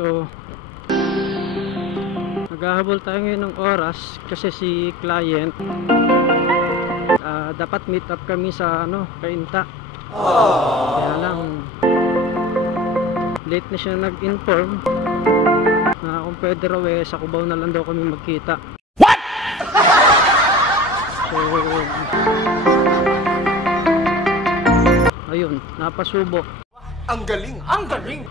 So naghahabol tayo ngayon ng oras kasi si client dapat meet up kami sa Cainta. Kaya lang late na siya nag-inform na kung pwede raw sa Cubao na lang daw kami magkita. What? So ayun, napasubo. Ang galing! Ang galing!